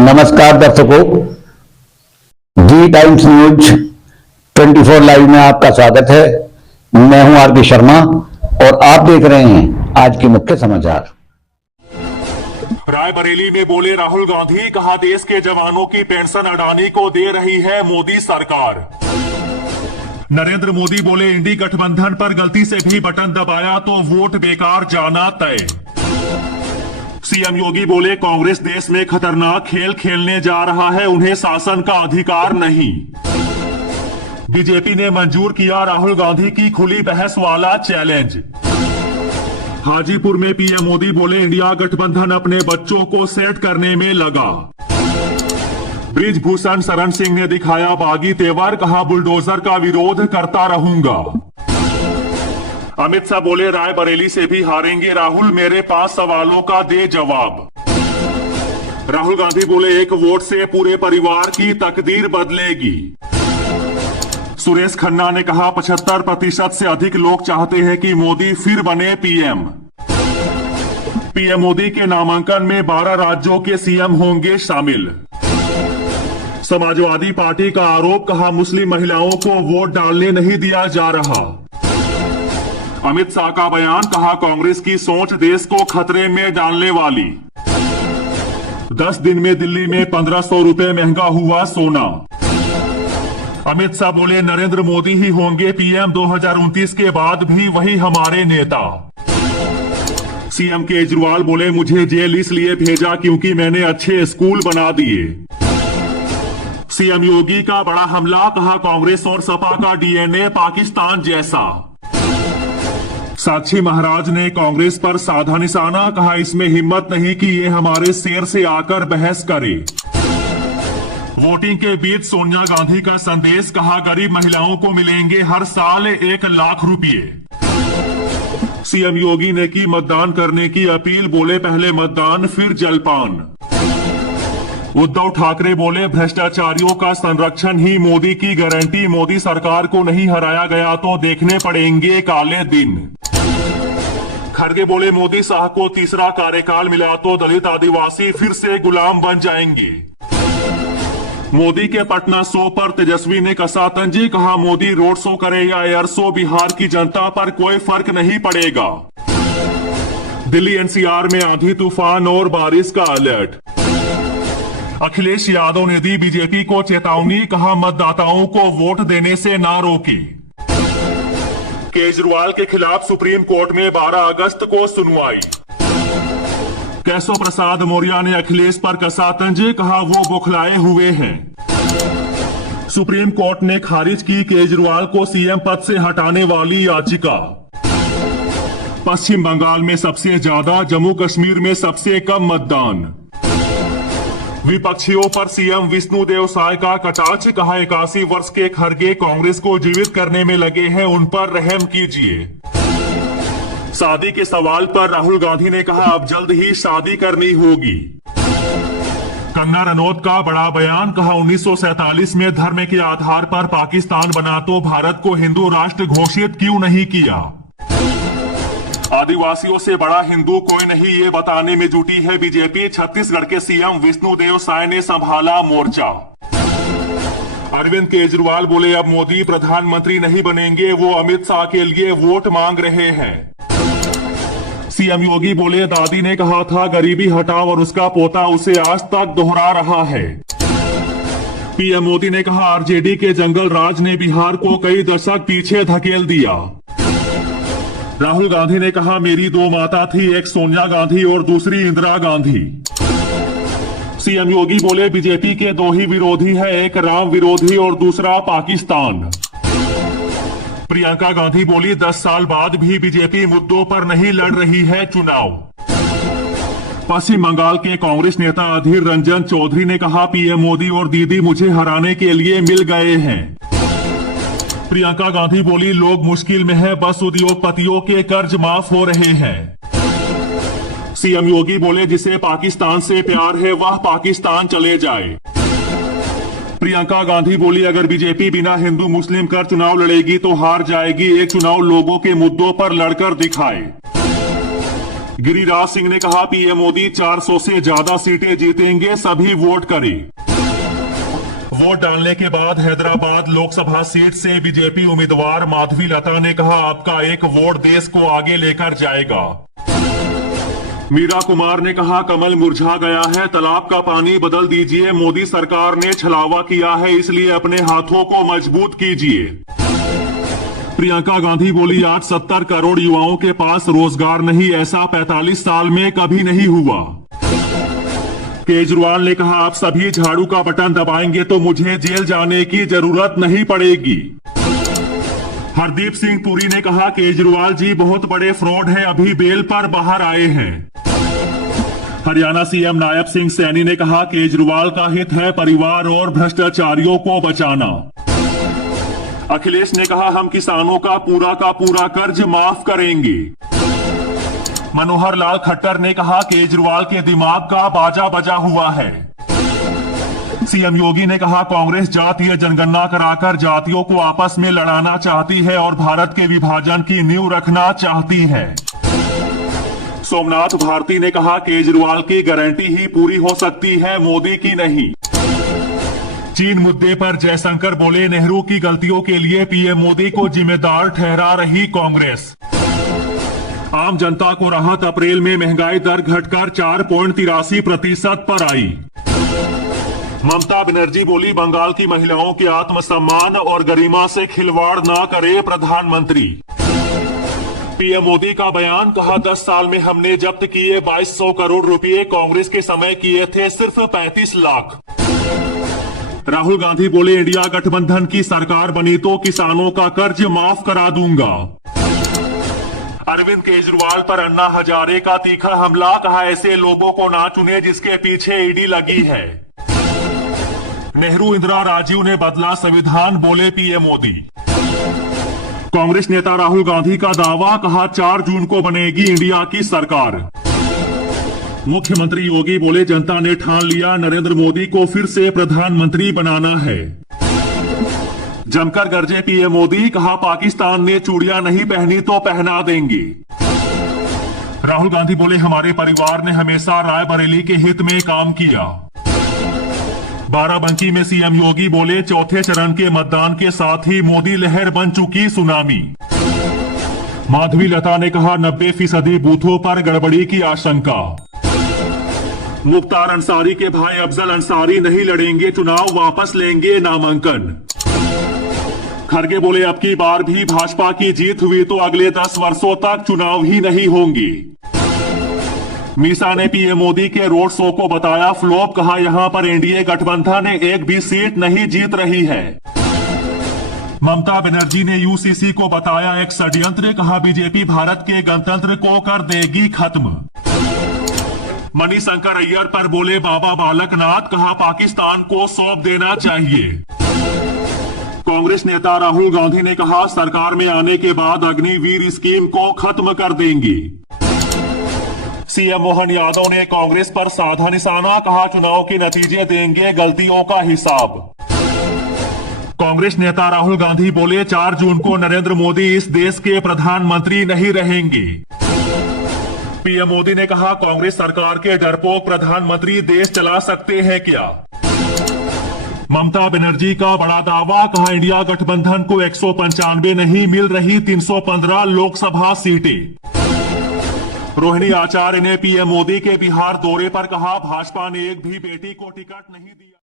नमस्कार दर्शकों, जी times news 24 live में आपका स्वागत है। मैं हूं आर के शर्मा और आप देख रहे हैं आज के मुख्य समाचार। रायबरेली में बोले राहुल गांधी, कहा देश के जवानों की पेंशन अडानी को दे रही है मोदी सरकार। नरेंद्र मोदी बोले इंडी गठबंधन पर गलती से भी बटन दबाया तो वोट बेकार जाना तय। सीएम योगी बोले कांग्रेस देश में खतरनाक खेल खेलने जा रहा है, उन्हें शासन का अधिकार नहीं। बीजेपी ने मंजूर किया राहुल गांधी की खुली बहस वाला चैलेंज। हाजीपुर में पीएम मोदी बोले इंडिया गठबंधन अपने बच्चों को सेट करने में लगा। ब्रिजभूषण शरण सिंह ने दिखाया बागी तेवर, कहा बुलडोजर का विरोध करता रहूंगा। अमित शाह बोले रायबरेली से भी हारेंगे राहुल, मेरे 5 सवालों का दे जवाब। राहुल गांधी बोले एक वोट से पूरे परिवार की तकदीर बदलेगी। सुरेश खन्ना ने कहा 75% से अधिक लोग चाहते हैं कि मोदी फिर बने पीएम। पीएम मोदी के नामांकन में 12 राज्यों के सीएम होंगे शामिल। समाजवादी पार्टी का आरोप, कहा मुस्लिम महिलाओं को वोट डालने नहीं दिया जा रहा। अमित शाह का बयान, कहा कांग्रेस की सोच देश को खतरे में डालने वाली। 10 दिन में दिल्ली में 1500 रुपए महंगा हुआ सोना। अमित शाह बोले नरेंद्र मोदी ही होंगे पीएम, 2029 के बाद भी वही हमारे नेता। सीएम केजरीवाल बोले मुझे जेल इसलिए भेजा क्योंकि मैंने अच्छे स्कूल बना दिए। सीएम योगी का बड़ा हमला, कहा कांग्रेस और सपा का डीएनए पाकिस्तान जैसा। साक्षी महाराज ने कांग्रेस पर साधा निशाना, कहा इसमें हिम्मत नहीं कि ये हमारे शेर से आकर बहस करे। वोटिंग के बीच सोनिया गांधी का संदेश, कहा गरीब महिलाओं को मिलेंगे हर साल 1 लाख रुपए। सीएम योगी ने की मतदान करने की अपील, बोले पहले मतदान फिर जलपान। उद्धव ठाकरे बोले भ्रष्टाचारियों का संरक्षण ही मोदी की गारंटी, मोदी सरकार को नहीं हराया गया तो देखने पड़ेंगे काले दिन। खड़गे बोले मोदी शाह को तीसरा कार्यकाल मिला तो दलित आदिवासी फिर से गुलाम बन जाएंगे। मोदी के पटना शो पर तेजस्वी ने कसा तंजी, कहा मोदी रोड शो करे या एयर शो, बिहार की जनता पर कोई फर्क नहीं पड़ेगा। दिल्ली एनसीआर में आंधी तूफान और बारिश का अलर्ट। अखिलेश यादव ने दी बीजेपी को चेतावनी, कहा मतदाताओं को वोट देने से ना रोकी। केजरीवाल के खिलाफ सुप्रीम कोर्ट में 12 अगस्त को सुनवाई। केशव प्रसाद मौर्य ने अखिलेश पर कसा तंज, कहा वो बौखलाए हुए हैं। सुप्रीम कोर्ट ने खारिज की केजरीवाल को सीएम पद से हटाने वाली याचिका। पश्चिम बंगाल में सबसे ज्यादा, जम्मू कश्मीर में सबसे कम मतदान। विपक्षियों पर सीएम विष्णुदेव साय का कटाक्ष, कहा 81 वर्ष के खड़गे कांग्रेस को जीवित करने में लगे हैं, उन पर रहम कीजिए। शादी के सवाल पर राहुल गांधी ने कहा अब जल्द ही शादी करनी होगी। कंगना रनौत का बड़ा बयान, कहा 1947 में धर्म के आधार पर पाकिस्तान बना तो भारत को हिंदू राष्ट्र घोषित क्यों नहीं किया। आदिवासियों से बड़ा हिंदू कोई नहीं, ये बताने में जुटी है बीजेपी। छत्तीसगढ़ के सीएम विष्णुदेव साय ने संभाला मोर्चा। अरविंद केजरीवाल बोले अब मोदी प्रधानमंत्री नहीं बनेंगे, वो अमित शाह के लिए वोट मांग रहे हैं। सीएम योगी बोले दादी ने कहा था गरीबी हटाओ और उसका पोता उसे आज तक दोहरा रहा है। पीएम मोदी ने कहा आरजेडी के जंगल राज ने बिहार को कई दशक पीछे धकेल दिया। राहुल गांधी ने कहा मेरी 2 माता थी, एक सोनिया गांधी और दूसरी इंदिरा गांधी। सीएम योगी बोले बीजेपी के 2 ही विरोधी है, एक राम विरोधी और दूसरा पाकिस्तान। प्रियंका गांधी बोली 10 साल बाद भी बीजेपी मुद्दों पर नहीं लड़ रही है चुनाव। पश्चिम बंगाल के कांग्रेस नेता अधीर रंजन चौधरी ने कहा पीएम मोदी और दीदी मुझे हराने के लिए मिल गए हैं। प्रियंका गांधी बोली लोग मुश्किल में है, बस उद्योगपतियों के कर्ज माफ हो रहे हैं। सीएम योगी बोले जिसे पाकिस्तान से प्यार है वह पाकिस्तान चले जाए। प्रियंका गांधी बोली अगर बीजेपी बिना हिंदू मुस्लिम कर चुनाव लड़ेगी तो हार जाएगी, एक चुनाव लोगों के मुद्दों पर लड़कर दिखाए। गिरिराज सिंह ने कहा पीएम मोदी 400 से ज्यादा सीटें जीतेंगे, सभी वोट करें। वोट डालने के बाद हैदराबाद लोकसभा सीट से बीजेपी उम्मीदवार माधवी लता ने कहा आपका एक वोट देश को आगे लेकर जाएगा। मीरा कुमार ने कहा कमल मुरझा गया है, तालाब का पानी बदल दीजिए, मोदी सरकार ने छलावा किया है इसलिए अपने हाथों को मजबूत कीजिए। प्रियंका गांधी बोली आज 70 करोड़ युवाओं के पास रोजगार नहीं, ऐसा 45 साल में कभी नहीं हुआ। केजरीवाल ने कहा आप सभी झाड़ू का बटन दबाएंगे तो मुझे जेल जाने की जरूरत नहीं पड़ेगी। हरदीप सिंह पुरी ने कहा केजरीवाल जी बहुत बड़े फ्रॉड हैं, अभी बेल पर बाहर आए हैं। हरियाणा सीएम नायब सिंह सैनी ने कहा केजरीवाल का हित है परिवार और भ्रष्टाचारियों को बचाना। अखिलेश ने कहा हम किसानों का पूरा कर्ज माफ करेंगे। मनोहर लाल खट्टर ने कहा केजरीवाल के दिमाग का बाजा बजा हुआ है। सीएम योगी ने कहा कांग्रेस जातीय जनगणना कराकर जातियों को आपस में लड़ाना चाहती है और भारत के विभाजन की नींव रखना चाहती है। सोमनाथ भारती ने कहा केजरीवाल की गारंटी ही पूरी हो सकती है, मोदी की नहीं। चीन मुद्दे पर जयशंकर बोले नेहरू की गलतियों के लिए पीएम मोदी को जिम्मेदार ठहरा रही कांग्रेस। आम जनता को राहत, अप्रैल में महंगाई दर घटकर 4.83% पर आई। ममता बनर्जी बोली बंगाल की महिलाओं के आत्मसम्मान और गरिमा से खिलवाड़ ना करे प्रधानमंत्री। पीएम मोदी का बयान, कहा 10 साल में हमने जब्त किए 2200 करोड़ रुपए, कांग्रेस के समय किए थे सिर्फ 35 लाख। राहुल गांधी बोले इंडिया गठबंधन की सरकार बनी तो किसानों का कर्ज माफ करा दूंगा। अरविंद केजरीवाल पर अन्ना हजारे का तीखा हमला, कहा ऐसे लोगों को ना चुने जिसके पीछे ईडी लगी है। नेहरू इंदिरा राजीव ने बदला संविधान, बोले पीएम मोदी। कांग्रेस नेता राहुल गांधी का दावा, कहा 4 जून को बनेगी इंडिया की सरकार। मुख्यमंत्री योगी बोले जनता ने ठान लिया नरेंद्र मोदी को फिर से प्रधानमंत्री बनाना है। जमकर गरजे पीएम मोदी, कहा पाकिस्तान ने चूड़ियां नहीं पहनी तो पहना देंगे। राहुल गांधी बोले हमारे परिवार ने हमेशा रायबरेली के हित में काम किया। बाराबंकी में सीएम योगी बोले चौथे चरण के मतदान के साथ ही मोदी लहर बन चुकी सुनामी। माधवी लता ने कहा 90% बूथों पर गड़बड़ी की आशंका। मुख्तार अंसारी के भाई अफजल अंसारी नहीं लड़ेंगे चुनाव, वापस लेंगे नामांकन। खड़गे बोले अब की बार भी भाजपा की जीत हुई तो अगले 10 वर्षों तक चुनाव ही नहीं होंगे। मीसा ने पीएम मोदी के रोड शो को बताया फ्लॉप, कहा यहां पर एनडीए गठबंधन एक भी सीट नहीं जीत रही है। ममता बनर्जी ने यूसीसी को बताया एक षड्यंत्र, कहा बीजेपी भारत के गणतंत्र को कर देगी खत्म। मणिशंकर अय्यर पर बोले बाबा बालकनाथ, कहा पाकिस्तान को सौंप देना चाहिए। कांग्रेस नेता राहुल गांधी ने कहा सरकार में आने के बाद अग्निवीर स्कीम को खत्म कर देंगे। सीएम मोहन यादव ने कांग्रेस पर साधा निशाना, कहा चुनाव के नतीजे देंगे गलतियों का हिसाब। कांग्रेस नेता राहुल गांधी बोले 4 जून को नरेंद्र मोदी इस देश के प्रधानमंत्री नहीं रहेंगे। पीएम मोदी ने कहा कांग्रेस सरकार के डरपोक प्रधानमंत्री देश चला सकते हैं क्या। ममता बनर्जी का बड़ा दावा, कहा इंडिया गठबंधन को 195 नहीं मिल रही 315 लोकसभा सीटें। रोहिणी आचार्य ने पीएम मोदी के बिहार दौरे पर कहा भाजपा ने एक भी बेटी को टिकट नहीं दिया।